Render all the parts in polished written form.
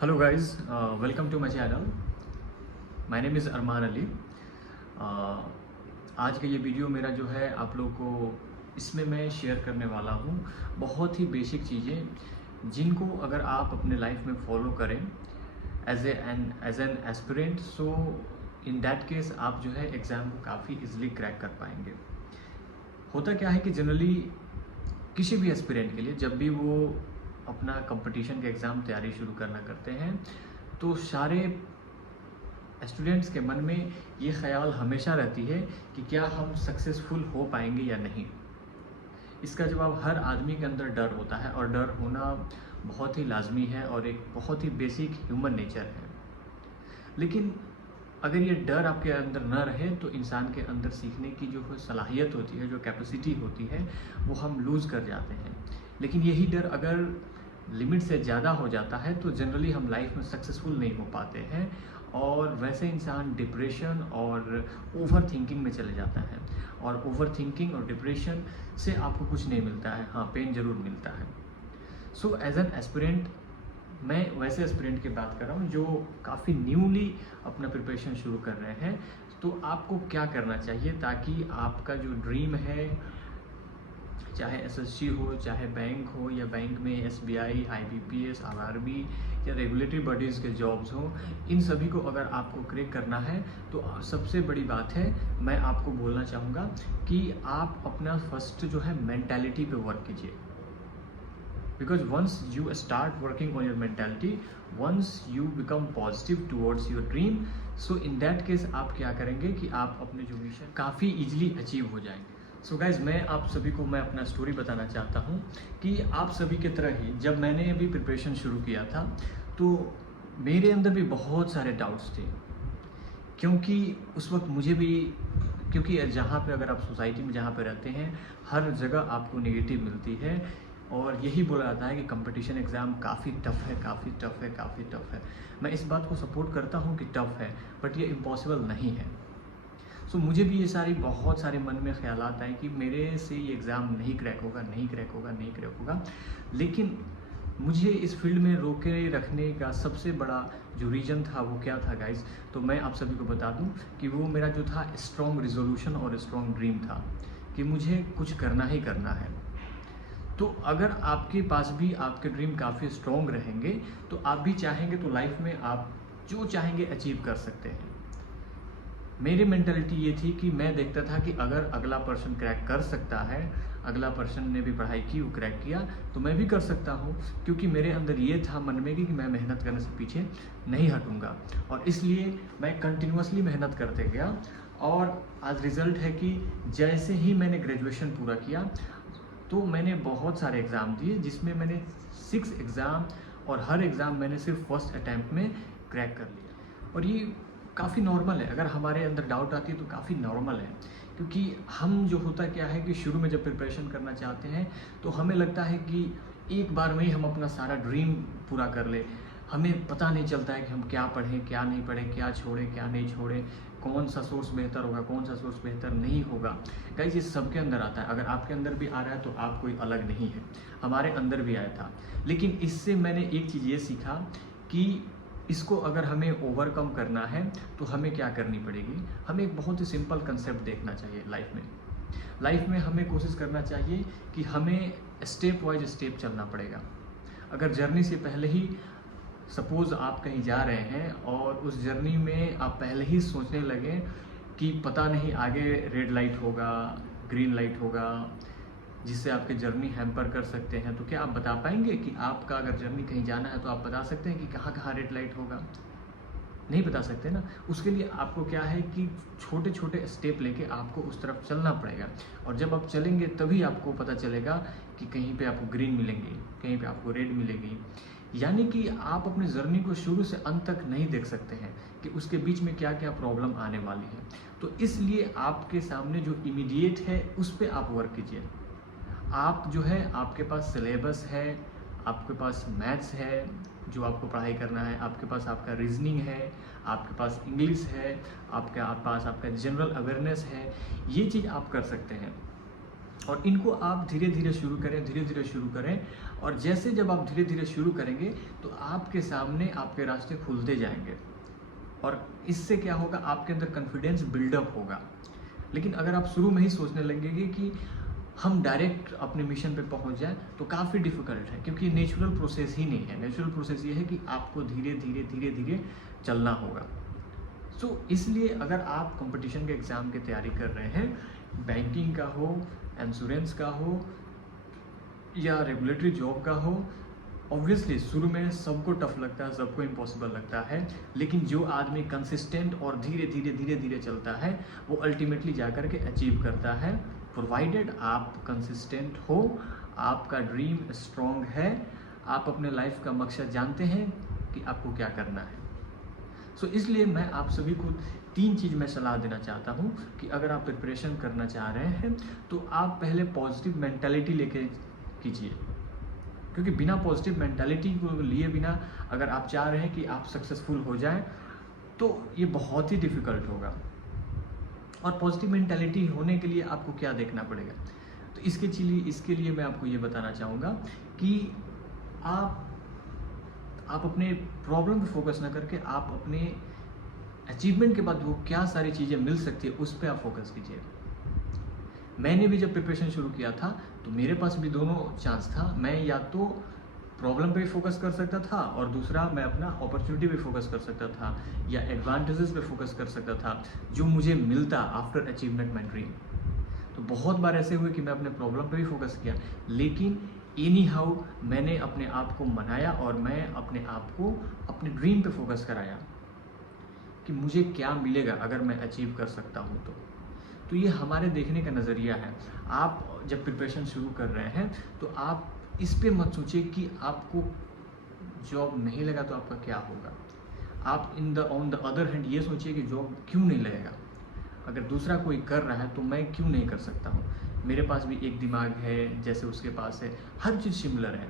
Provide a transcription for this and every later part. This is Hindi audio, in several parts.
Hello guys, welcome to my channel. My name is Arman Ali. आज का ये वीडियो मेरा जो है आप लोगों को इसमें मैं शेयर करने वाला हूँ बहुत ही बेसिक चीज़ें जिनको अगर आप अपने लाइफ में फॉलो करें as an aspirant, so in that case आप जो है एग्ज़ाम को काफ़ी इजीली क्रैक कर पाएंगे। होता क्या है कि जनरली किसी भी एस्पिरेंट के लिए जब भी वो अपना कंपटीशन के एग्ज़ाम तैयारी शुरू करना करते हैं तो सारे स्टूडेंट्स के मन में ये ख्याल हमेशा रहती है कि क्या हम सक्सेसफुल हो पाएंगे या नहीं। इसका जवाब हर आदमी के अंदर डर होता है और डर होना बहुत ही लाजमी है और एक बहुत ही बेसिक ह्यूमन नेचर है। लेकिन अगर ये डर आपके अंदर न रहे तो इंसान के अंदर सीखने की जो सलाहियत होती है, जो कैपेसिटी होती है, वो हम लूज़ कर जाते हैं। लेकिन यही डर अगर लिमिट से ज़्यादा हो जाता है तो जनरली हम लाइफ में सक्सेसफुल नहीं हो पाते हैं और वैसे इंसान डिप्रेशन और ओवर थिंकिंग में चले जाता है। और ओवर थिंकिंग और डिप्रेशन से आपको कुछ नहीं मिलता है, हाँ पेन ज़रूर मिलता है। सो एज एन एस्पिरेंट, मैं वैसे एस्पिरेंट की बात कर रहा हूँ जो काफ़ी न्यूली अपना प्रिपरेशन शुरू कर रहे हैं। तो आपको क्या करना चाहिए ताकि आपका जो ड्रीम है, चाहे एसएससी हो, चाहे बैंक हो या बैंक में एसबीआई, आईबीपीएस, आरआरबी या रेगुलेटरी बॉडीज़ के जॉब्स हो, इन सभी को अगर आपको क्रैक करना है तो सबसे बड़ी बात है, मैं आपको बोलना चाहूँगा कि आप अपना फर्स्ट जो है मेंटालिटी पे वर्क कीजिए। Because once you start working on your mentality, once you become positive towards your dream, so in that case आप क्या करेंगे कि आप अपने जो मिशन काफ़ी इजीली अचीव हो जाएंगे। सो गाइज, मैं आप सभी को मैं अपना स्टोरी बताना चाहता हूँ कि आप सभी की तरह ही जब मैंने अभी प्रिपरेशन शुरू किया था तो मेरे अंदर भी बहुत सारे डाउट्स थे, क्योंकि उस वक्त मुझे भी, क्योंकि जहाँ पे अगर आप सोसाइटी में जहाँ पे रहते हैं हर जगह आपको नेगेटिव मिलती है और यही बोला जाता है कि कंपटीशन एग्ज़ाम काफ़ी टफ़ है, काफ़ी टफ़ है, काफ़ी टफ़ है। मैं इस बात को सपोर्ट करता हूँ कि टफ़ है, बट ये इम्पॉसिबल नहीं है। सो मुझे भी ये बहुत सारे मन में ख्यालात आए कि मेरे से ये एग्ज़ाम नहीं क्रैक होगा, नहीं क्रैक होगा, नहीं क्रैक होगा। लेकिन मुझे इस फील्ड में रोके रखने का सबसे बड़ा जो रीज़न था वो क्या था गाइज़, तो मैं आप सभी को बता दूं कि वो मेरा जो था स्ट्रॉन्ग रिजोल्यूशन और स्ट्रॉन्ग ड्रीम था कि मुझे कुछ करना ही करना है। तो अगर आपके पास भी आपके ड्रीम काफ़ी स्ट्रॉन्ग रहेंगे तो आप भी चाहेंगे तो लाइफ में आप जो चाहेंगे अचीव कर सकते हैं। मेरी मेंटालिटी ये थी कि मैं देखता था कि अगर अगला पर्सन क्रैक कर सकता है, अगला पर्सन ने भी पढ़ाई की, वो क्रैक किया, तो मैं भी कर सकता हूँ। क्योंकि मेरे अंदर ये था मन में कि मैं मेहनत करने से पीछे नहीं हटूँगा और इसलिए मैं कंटिन्यूअसली मेहनत करते गया। और आज रिज़ल्ट है कि जैसे ही मैंने ग्रेजुएशन पूरा किया तो मैंने बहुत सारे एग्ज़ाम दिए जिसमें मैंने 6 एग्ज़ाम और हर एग्ज़ाम मैंने सिर्फ फर्स्ट अटैम्प्ट में क्रैक कर लिया। और ये काफ़ी नॉर्मल है, अगर हमारे अंदर डाउट आती है तो काफ़ी नॉर्मल है। क्योंकि हम जो होता क्या है कि शुरू में जब प्रिपरेशन करना चाहते हैं तो हमें लगता है कि एक बार में ही हम अपना सारा ड्रीम पूरा कर ले। हमें पता नहीं चलता है कि हम क्या पढ़ें, क्या नहीं पढ़ें, क्या छोड़ें, क्या नहीं छोड़ें, कौन सा सोर्स बेहतर होगा, कौन सा सोर्स बेहतर नहीं होगा। गाइस, ये सबके अंदर आता है। अगर आपके अंदर भी आ रहा है तो आप कोई अलग नहीं है, हमारे अंदर भी आया था। लेकिन इससे मैंने एक चीज़ ये सीखा कि इसको अगर हमें ओवरकम करना है तो हमें क्या करनी पड़ेगी। हमें एक बहुत ही सिंपल कंसेप्ट देखना चाहिए लाइफ में। लाइफ में हमें कोशिश करना चाहिए कि हमें स्टेप वाइज स्टेप चलना पड़ेगा। अगर जर्नी से पहले ही सपोज़ आप कहीं जा रहे हैं और उस जर्नी में आप पहले ही सोचने लगे कि पता नहीं आगे रेड लाइट होगा, ग्रीन लाइट होगा, जिससे आपके जर्नी हैम्पर कर सकते हैं, तो क्या आप बता पाएंगे कि आपका अगर जर्नी कहीं जाना है तो आप बता सकते हैं कि कहाँ कहाँ रेड लाइट होगा? नहीं बता सकते ना। उसके लिए आपको क्या है कि छोटे छोटे स्टेप लेके आपको उस तरफ चलना पड़ेगा। और जब आप चलेंगे तभी आपको पता चलेगा कि कहीं पे आपको ग्रीन मिलेंगी, कहीं पे आपको रेड मिलेगी। यानी कि आप अपनी जर्नी को शुरू से अंत तक नहीं देख सकते हैं कि उसके बीच में क्या क्या प्रॉब्लम आने वाली है। तो इसलिए आपके सामने जो इमीडिएट है उस पर आप वर्क कीजिए। आप जो है, आपके पास सिलेबस है, आपके पास मैथ्स है जो आपको पढ़ाई करना है, आपके पास आपका रीजनिंग है, आपके पास इंग्लिश है, आपके पास आपका जनरल अवेयरनेस है, ये चीज़ आप कर सकते हैं। और इनको आप धीरे धीरे शुरू करें, धीरे धीरे शुरू करें। और जैसे जब आप धीरे धीरे शुरू करेंगे तो आपके सामने आपके रास्ते खुलते जाएंगे, और इससे क्या होगा, आपके अंदर कॉन्फिडेंस बिल्डअप होगा। लेकिन अगर आप शुरू में ही सोचने लगेंगे कि हम डायरेक्ट अपने मिशन पे पहुंच जाएं, तो काफ़ी डिफिकल्ट है, क्योंकि नेचुरल प्रोसेस ही नहीं है। नेचुरल प्रोसेस ये है कि आपको धीरे धीरे धीरे धीरे चलना होगा। इसलिए अगर आप कंपटीशन के एग्ज़ाम की तैयारी कर रहे हैं, बैंकिंग का हो, इंश्योरेंस का हो या रेगुलेटरी जॉब का हो, ऑब्वियसली शुरू में सबको टफ लगता है, सबको इम्पॉसिबल लगता है। लेकिन जो आदमी कंसिस्टेंट और धीरे धीरे धीरे धीरे चलता है, वो अल्टीमेटली जा कर के अचीव करता है, प्रोवाइडेड आप कंसिस्टेंट हो, आपका ड्रीम स्ट्रॉन्ग है, आप अपने लाइफ का मकसद जानते हैं कि आपको क्या करना है। इसलिए मैं आप सभी को 3 चीज़ मैं सलाह देना चाहता हूँ कि अगर आप प्रिपरेशन करना चाह रहे हैं तो आप पहले पॉजिटिव मेंटालिटी लेके कीजिए, क्योंकि बिना पॉजिटिव मेंटालिटी को लिए बिना अगर आप चाह रहे हैं कि आप सक्सेसफुल हो जाएं तो ये बहुत ही डिफ़िकल्ट होगा। और पॉजिटिव मेंटालिटी होने के लिए आपको क्या देखना पड़ेगा, तो इसके लिए मैं आपको ये बताना चाहूँगा कि आप अपने प्रॉब्लम पे फोकस ना करके आप अपने अचीवमेंट के बाद वो क्या सारी चीज़ें मिल सकती है उस पर आप फोकस कीजिए। मैंने भी जब प्रिपरेशन शुरू किया था तो मेरे पास भी दोनों चांस था। मैं या तो प्रॉब्लम पे भी फोकस कर सकता था और दूसरा मैं अपना अपॉर्चुनिटी पे फोकस कर सकता था या एडवांटेजेस पे फोकस कर सकता था जो मुझे मिलता आफ्टर अचीवमेंट माई ड्रीम। तो बहुत बार ऐसे हुए कि मैं अपने प्रॉब्लम पे भी फोकस किया, लेकिन एनी हाउ मैंने अपने आप को मनाया और मैं अपने आप को अपने ड्रीम पे फोकस कराया कि मुझे क्या मिलेगा अगर मैं अचीव कर सकता हूँ। तो ये हमारे देखने का नज़रिया है। आप जब प्रिपरेशन शुरू कर रहे हैं तो आप इस पे मत सोचिए कि आपको जॉब नहीं लगा तो आपका क्या होगा। आप ऑन द अदर हैंड ये सोचिए कि जॉब क्यों नहीं लगेगा, अगर दूसरा कोई कर रहा है तो मैं क्यों नहीं कर सकता हूँ। मेरे पास भी एक दिमाग है जैसे उसके पास है, हर चीज़ सिमिलर है।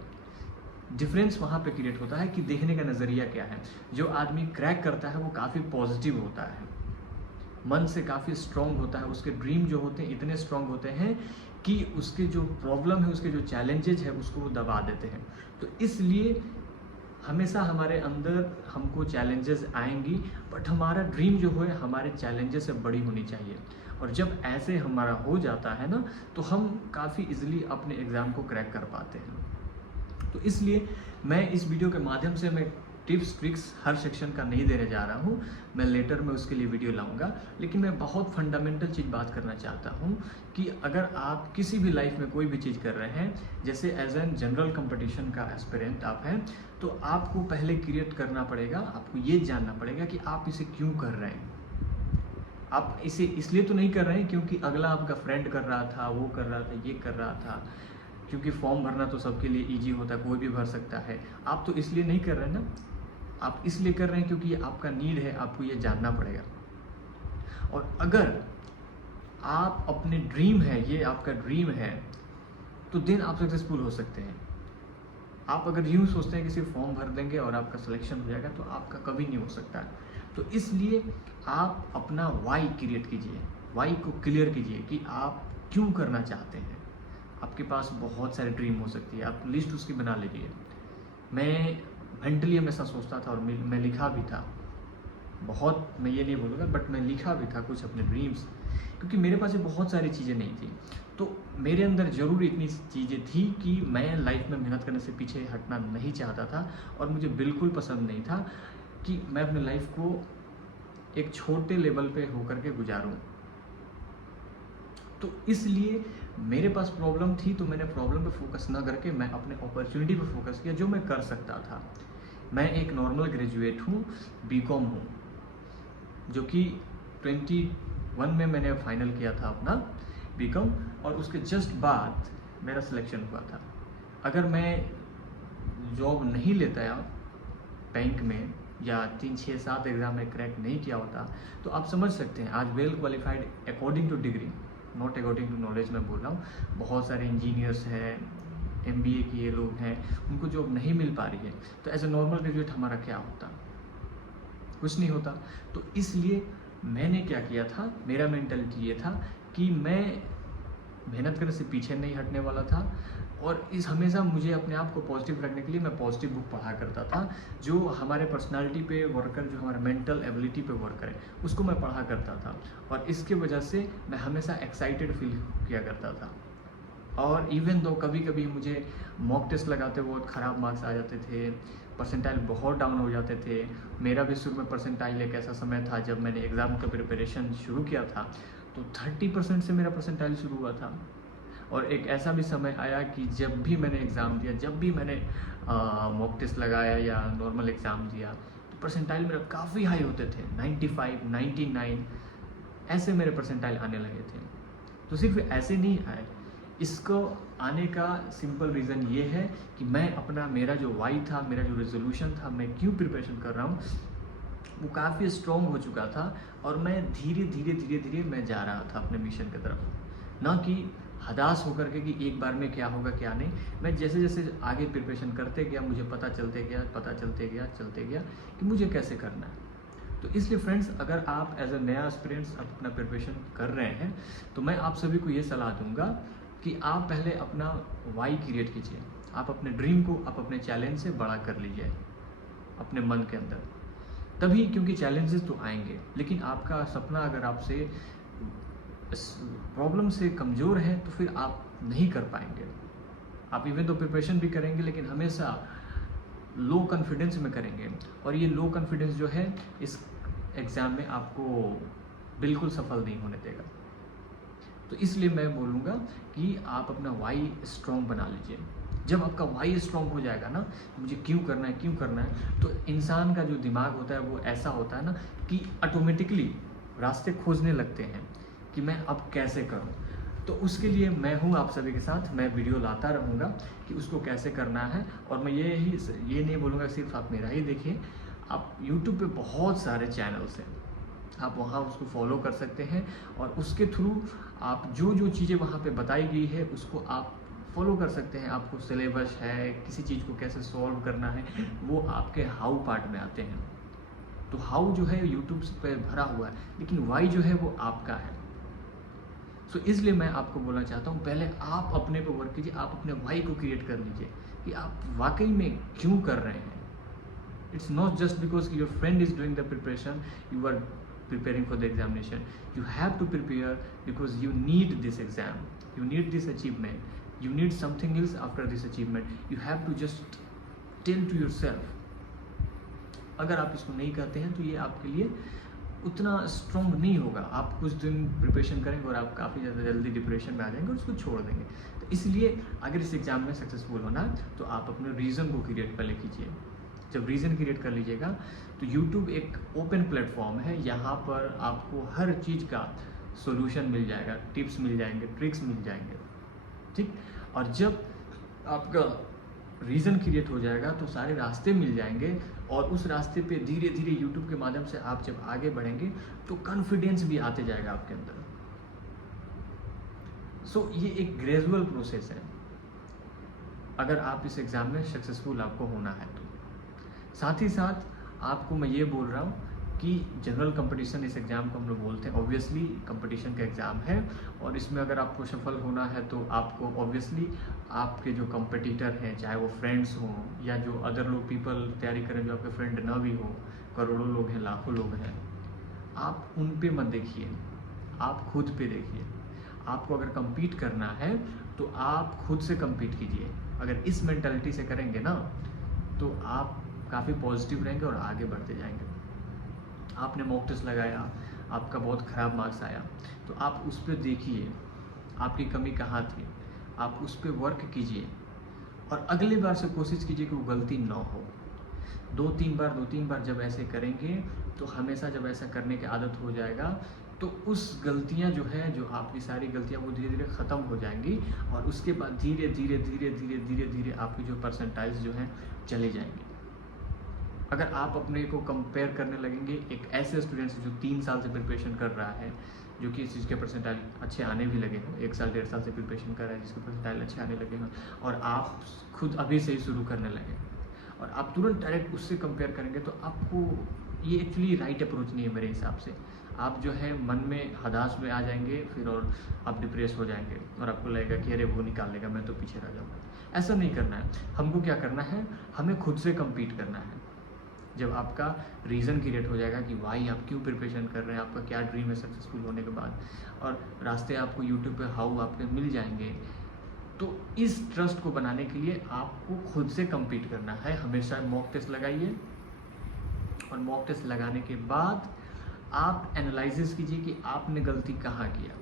डिफरेंस वहाँ पे क्रिएट होता है कि देखने का नज़रिया क्या है। जो आदमी क्रैक करता है वो काफ़ी पॉजिटिव होता है, मन से काफ़ी स्ट्रॉन्ग होता है, उसके ड्रीम जो होते हैं इतने स्ट्रॉन्ग होते हैं कि उसके जो प्रॉब्लम है, उसके जो चैलेंजेज है उसको वो दबा देते हैं। तो इसलिए हमेशा हमारे अंदर हमको चैलेंजेस आएंगी, बट हमारा ड्रीम जो है हमारे चैलेंजेस से बड़ी होनी चाहिए। और जब ऐसे हमारा हो जाता है ना तो हम काफ़ी इजीली अपने एग्ज़ाम को क्रैक कर पाते हैं। तो इसलिए मैं इस वीडियो के माध्यम से मैं टिप्स ट्रिक्स हर सेक्शन का नहीं देने जा रहा हूँ, मैं लेटर में उसके लिए वीडियो लाऊंगा। लेकिन मैं बहुत फंडामेंटल चीज़ बात करना चाहता हूँ कि अगर आप किसी भी लाइफ में कोई भी चीज़ कर रहे हैं, जैसे एज एन जनरल कंपटीशन का एस्पिरेंट आप हैं, तो आपको पहले क्रिएट करना पड़ेगा, आपको ये जानना पड़ेगा कि आप इसे क्यों कर रहे हैं। आप इसे इसलिए तो नहीं कर रहे हैं क्योंकि अगला आपका फ्रेंड कर रहा था, वो कर रहा था, ये कर रहा था, क्योंकि फॉर्म भरना तो सबके लिए ईजी होता है, कोई भी भर सकता है। आप तो इसलिए नहीं कर रहे हैं ना, आप इसलिए कर रहे हैं क्योंकि ये आपका नीड है, आपको ये जानना पड़ेगा। और अगर आप अपने ड्रीम है, ये आपका ड्रीम है, तो देन आप सक्सेसफुल हो सकते हैं। आप अगर यूँ सोचते हैं कि सिर्फ फॉर्म भर देंगे और आपका सिलेक्शन हो जाएगा, तो आपका कभी नहीं हो सकता है। तो इसलिए आप अपना वाई क्रिएट कीजिए, वाई को क्लियर कीजिए कि आप क्यों करना चाहते हैं। आपके पास बहुत सारे ड्रीम हो सकती है, आप लिस्ट उसकी बना लीजिए। मैं मेंटली हमेशा सोचता था और मैं लिखा भी था बहुत, मैं ये नहीं बोलूँगा, बट मैं लिखा भी था कुछ अपने ड्रीम्स, क्योंकि मेरे पास ये बहुत सारी चीज़ें नहीं थी। तो मेरे अंदर ज़रूर इतनी चीज़ें थी कि मैं लाइफ में मेहनत करने से पीछे हटना नहीं चाहता था, और मुझे बिल्कुल पसंद नहीं था कि मैं अपने लाइफ को एक छोटे लेवल पे होकर के गुजारूं। तो इसलिए मेरे पास प्रॉब्लम थी, तो मैंने प्रॉब्लम पे फोकस ना करके मैं अपने अपॉर्चुनिटी पे फोकस किया जो मैं कर सकता था। मैं एक नॉर्मल ग्रेजुएट हूँ, बीकॉम हूँ, जो कि 21 में मैंने फाइनल किया था अपना बीकॉम, और उसके जस्ट बाद मेरा सिलेक्शन हुआ था। अगर मैं जॉब नहीं लेता बैंक में या 3, 6, 7 एग्ज़ाम में क्रैक नहीं किया होता, तो आप समझ सकते हैं आज well qualified according to degree, not according to knowledge मैं बोल रहा हूँ, बहुत सारे इंजीनियर्स हैं, MBA किए लोग हैं, उनको जॉब नहीं मिल पा रही है। तो एज ए नॉर्मल ग्रेजुएट हमारा क्या होता, कुछ नहीं होता। तो इसलिए मैंने क्या किया था, मेरा मेंटालिटी ये था कि मैं मेहनत करने से पीछे नहीं हटने वाला था। और इस हमेशा मुझे अपने आप को पॉजिटिव रखने के लिए मैं पॉजिटिव बुक पढ़ा करता था, जो हमारे पर्सनालिटी पे वर्क करे, जो हमारे मेंटल एबिलिटी पे वर्क करे, उसको मैं पढ़ा करता था। और इसके वजह से मैं हमेशा एक्साइटेड फील किया करता था। और इवन दो कभी कभी मुझे मॉक टेस्ट लगाते बहुत ख़राब मार्क्स आ जाते थे, परसेंटाइल बहुत डाउन हो जाते थे। मेरा भी शुरू में परसेंटाइल एक ऐसा समय था जब मैंने एग्ज़ाम का प्रिपरेशन शुरू किया था तो 30% से मेरा परसेंटाइल शुरू हुआ था। और एक ऐसा भी समय आया कि जब भी मैंने एग्ज़ाम दिया, जब भी मैंने मॉक टेस्ट लगाया या नॉर्मल एग्ज़ाम दिया, तो परसेंटाइल मेरा काफ़ी हाई होते थे, 95, 99 ऐसे मेरे परसेंटाइल आने लगे थे। तो सिर्फ ऐसे नहीं आए, इसको आने का सिंपल रीज़न ये है कि मैं अपना, मेरा जो वाई था, मेरा जो रेजोल्यूशन था, मैं क्यों प्रिपरेशन कर रहा हूँ, वो काफ़ी स्ट्रॉन्ग हो चुका था। और मैं धीरे धीरे धीरे धीरे मैं जा रहा था अपने मिशन की तरफ, ना कि हताश होकर के कि एक बार में क्या होगा क्या नहीं। मैं जैसे जैसे आगे प्रिपरेशन करते गया, मुझे पता चलते गया कि मुझे कैसे करना है। तो इसलिए फ्रेंड्स, अगर आप एज अ नया एस्पिरेंट्स अपना प्रिपरेशन कर रहे हैं तो मैं आप सभी को ये सलाह दूंगा कि आप पहले अपना वाई क्रिएट कीजिए। आप अपने ड्रीम को, आप अपने चैलेंज से बड़ा कर लीजिए अपने मन के अंदर, तभी, क्योंकि चैलेंजेस तो आएंगे, लेकिन आपका सपना अगर आपसे प्रॉब्लम से कमज़ोर है तो फिर आप नहीं कर पाएंगे। आप इवन तो प्रिपरेशन भी करेंगे लेकिन हमेशा लो कॉन्फिडेंस में करेंगे, और ये लो कॉन्फिडेंस जो है इस एग्ज़ाम में आपको बिल्कुल सफल नहीं होने देगा। तो इसलिए मैं बोलूँगा कि आप अपना वाई स्ट्रॉन्ग बना लीजिए। जब आपका वाई स्ट्रॉन्ग हो जाएगा ना, मुझे क्यों करना है, तो इंसान का जो दिमाग होता है वो ऐसा होता है ना कि ऑटोमेटिकली रास्ते खोजने लगते हैं कि मैं अब कैसे करूं। तो उसके लिए मैं हूं आप सभी के साथ, मैं वीडियो लाता रहूंगा कि उसको कैसे करना है। और मैं ये नहीं बोलूँगा सिर्फ आप मेरा ही देखिए, आप YouTube पे बहुत सारे चैनल्स हैं, आप वहाँ उसको फॉलो कर सकते हैं, और उसके थ्रू आप जो जो चीज़ें वहाँ पे बताई गई है उसको आप फॉलो कर सकते हैं। आपको सिलेबस है, किसी चीज़ को कैसे सॉल्व करना है, वो आपके हाउ पार्ट में आते हैं। तो हाउ जो है यूट्यूब पे भरा हुआ है, लेकिन वाई जो है वो आपका है। सो इसलिए मैं आपको बोलना चाहता हूँ, पहले आप अपने पे वर्क कीजिए, आप अपने वाई को क्रिएट कर लीजिए कि आप वाकई में क्यों कर रहे हैं। It's not just because your friend is doing the preparation, you are preparing for the examination. You have to prepare because you need this exam, you need this achievement, you need something else after this achievement. You have to just tell to yourself. अगर आप इसको नहीं करते हैं तो ये आपके लिए उतना स्ट्रॉन्ग नहीं होगा। आप कुछ दिन प्रिपरेशन करेंगे और आप काफ़ी ज़्यादा जल्दी डिप्रेशन में आ जाएंगे और उसको छोड़ देंगे। तो इसलिए अगर इस एग्ज़ाम में सक्सेसफुल होना है तो आप अपने रीज़न को क्रिएट पहले कीजिए। जब रीज़न क्रिएट कर लीजिएगा तो YouTube एक ओपन प्लेटफॉर्म है, यहाँ पर आपको हर चीज़ का सॉल्यूशन मिल जाएगा, टिप्स मिल जाएंगे, ट्रिक्स मिल जाएंगे, ठीक। और जब आपका रीज़न क्रिएट हो जाएगा तो सारे रास्ते मिल जाएंगे, और उस रास्ते पे धीरे धीरे YouTube के माध्यम से आप जब आगे बढ़ेंगे तो कॉन्फिडेंस भी आते जाएगा आपके अंदर। सो ये एक ग्रेजुअल प्रोसेस है अगर आप इस एग्ज़ाम में सक्सेसफुल आपको होना है तो। साथ ही साथ आपको मैं ये बोल रहा हूँ कि जनरल कंपटीशन इस एग्ज़ाम को हम लोग बोलते हैं, ऑब्वियसली कंपटीशन का एग्ज़ाम है, और इसमें अगर आपको सफल होना है तो आपको ऑब्वियसली आपके जो कंपटीटर हैं, चाहे वो फ्रेंड्स हों या जो अदर लोग पीपल तैयारी करें जो आपके फ्रेंड ना भी हो, करोड़ों लोग हैं, लाखों लोग हैं, आप उन पे मत देखिए, आप खुद पे देखिए। आपको अगर कम्पीट करना है तो आप खुद से कम्पीट कीजिए। अगर इस मेंटालिटी से करेंगे ना तो आप काफ़ी पॉजिटिव रहेंगे और आगे बढ़ते जाएंगे। आपने मॉक टेस्ट लगाया, आपका बहुत ख़राब मार्क्स आया, तो आप उस पर देखिए आपकी कमी कहाँ थी, आप उस पर वर्क कीजिए, और अगली बार से कोशिश कीजिए कि वो गलती ना हो। दो तीन बार जब ऐसे करेंगे तो हमेशा जब ऐसा करने की आदत हो जाएगा तो उस गलतियां जो है, जो आपकी सारी गलतियां वो धीरे धीरे ख़त्म हो जाएंगी, और उसके बाद धीरे धीरे आपकी जो परसेंटाइज जो हैं चले जाएंगे। अगर आप अपने को कंपेयर करने लगेंगे एक ऐसे स्टूडेंट से जो 3 साल से प्रिपरेशन कर रहा है, जो कि इस चीज़ के परसेंटाइल अच्छे आने भी लगे हैं, 1 साल 1.5 साल से प्रिपरेशन कर रहा है जिसके परसेंटाइल अच्छे आने लगे हैं, और आप खुद अभी से ही शुरू करने लगे और आप तुरंत डायरेक्ट उससे कंपेयर करेंगे तो आपको ये एक्चुअली राइट अप्रोच नहीं है मेरे हिसाब से। आप जो है मन में हताश में आ जाएंगे फिर, और आप डिप्रेस हो जाएंगे और आपको लगेगा कि अरे वो निकाल लेगा, मैं तो पीछे रह जाऊँगा। ऐसा नहीं करना है। हमको क्या करना है, हमें खुद से कम्पीट करना है। जब आपका रीज़न क्रिएट हो जाएगा कि वाई आप क्यों प्रिपरेशन कर रहे हैं, आपका क्या ड्रीम है सक्सेसफुल होने के बाद, और रास्ते आपको यूट्यूब पे हाउ आपके मिल जाएंगे, तो इस ट्रस्ट को बनाने के लिए आपको खुद से कम्पीट करना है। हमेशा मॉक टेस्ट लगाइए, और मॉक टेस्ट लगाने के बाद आप एनालिसिस कीजिए कि आपने गलती कहाँ किया,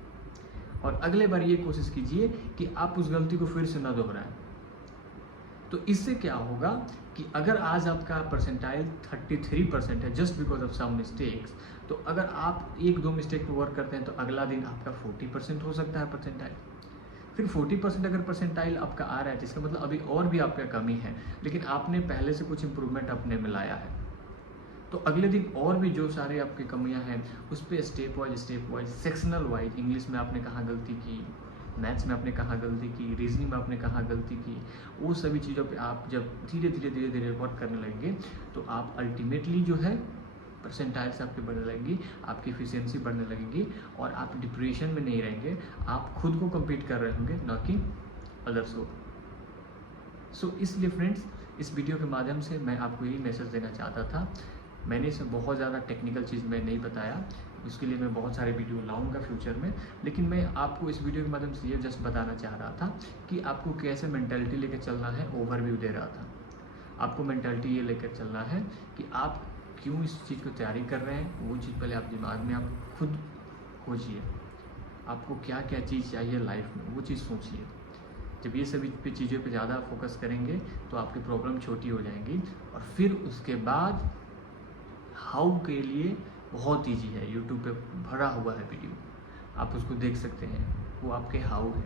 और अगले बार ये कोशिश कीजिए कि आप उस गलती को फिर से न दोहराएं। तो इससे क्या होगा कि अगर आज आपका परसेंटाइल 33% है just because of some mistakes, तो अगर आप एक दो मिस्टेक पर वर्क करते हैं तो अगला दिन आपका 40% हो सकता है परसेंटाइल। फिर 40% अगर परसेंटाइल आपका आ रहा है, जिसका मतलब अभी और भी आपका कमी है, लेकिन आपने पहले से कुछ इंप्रूवमेंट अपने में लाया है, तो अगले दिन और भी जो सारे आपकी कमियां हैं उस पर step wise sectional wise, English में आपने कहाँ गलती की, मैथ्स में आपने कहाँ गलती की, रीजनिंग में आपने कहाँ गलती की, वो सभी चीज़ों पे आप जब धीरे धीरे वर्क करने लगेंगे तो आप अल्टीमेटली जो है परसेंटाइल्स आपके बढ़ने लगेंगी, आपकी एफिशिएंसी बढ़ने लगेगी, और आप डिप्रेशन में नहीं रहेंगे, आप खुद को कम्पीट कर रहे होंगे, ना कि अदर्स को। सो इसलिए फ्रेंड्स, इस वीडियो के माध्यम से मैं आपको यही मैसेज देना चाहता था। मैंने इसे बहुत ज़्यादा टेक्निकल चीज़ में नहीं बताया, उसके लिए मैं बहुत सारे वीडियो लाऊंगा फ्यूचर में, लेकिन मैं आपको इस वीडियो के माध्यम से ये जस्ट बताना चाह रहा था कि आपको कैसे मेंटालिटी लेकर चलना है, ओवरव्यू दे रहा था। आपको मेंटालिटी ये लेकर चलना है कि आप क्यों इस चीज़ को तैयारी कर रहे हैं, वो चीज़ पहले आप दिमाग में आप खुद खोजिए, आपको क्या क्या चीज़ चाहिए लाइफ में, वो चीज़ सोचिए। जब ये सभी चीज़ों पे ज़्यादा फोकस करेंगे तो आपकी प्रॉब्लम छोटी हो जाएंगी, और फिर उसके बाद हाउ के लिए बहुत ईजी है, यूट्यूब पे भरा हुआ है वीडियो, आप उसको देख सकते हैं, वो आपके हाउ है।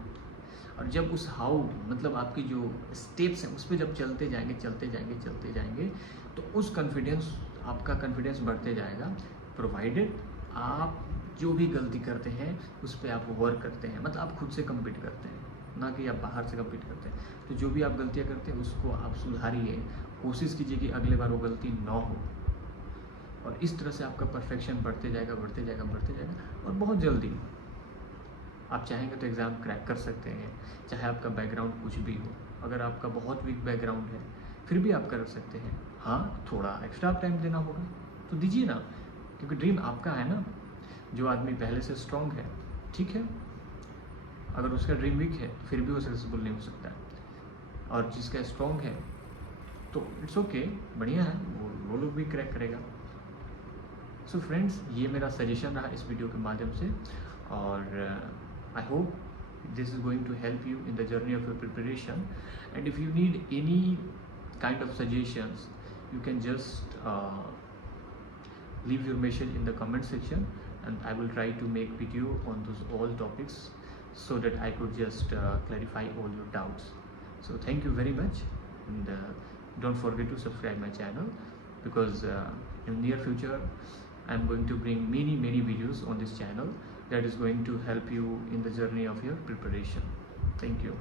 और जब उस हाउ मतलब आपकी जो स्टेप्स हैं उस पर जब चलते जाएंगे तो उस कॉन्फिडेंस, आपका कॉन्फिडेंस बढ़ते जाएगा, प्रोवाइडेड आप जो भी गलती करते हैं उस पर आप वर्क करते हैं, मतलब आप खुद से कम्पीट करते हैं, ना कि आप बाहर से कम्पीट करते हैं। तो जो भी आप गलतियाँ करते हैं उसको आप सुधारिए, कोशिश कीजिए कि अगले बार वो गलती ना हो, और इस तरह से आपका परफेक्शन बढ़ते जाएगा, और बहुत जल्दी आप चाहेंगे तो एग्ज़ाम क्रैक कर सकते हैं, चाहे आपका बैकग्राउंड कुछ भी हो। अगर आपका बहुत वीक बैकग्राउंड है फिर भी आप कर सकते हैं। हाँ, थोड़ा एक्स्ट्रा टाइम देना होगा तो दीजिए ना, क्योंकि ड्रीम आपका है ना। जो आदमी पहले से स्ट्रॉन्ग है, ठीक है, अगर उसका ड्रीम वीक है फिर भी वो सक्सेसफुल नहीं हो सकता है, और जिसका स्ट्रॉन्ग है तो इट्स ओके, बढ़िया है, वो लोग भी क्रैक करेगा। सो फ्रेंड्स, ये मेरा सजेशन रहा इस वीडियो के माध्यम से, और I hope this is going to help you in the journey of your preparation, and if you need any kind of suggestions you can just leave your message in the comment section, and I will try to make video on those all topics so that I could just clarify all your doubts. So thank you very much, and don't forget to subscribe my channel, because in near future I'm going to bring many videos on this channel that is going to help you in the journey of your preparation. Thank you.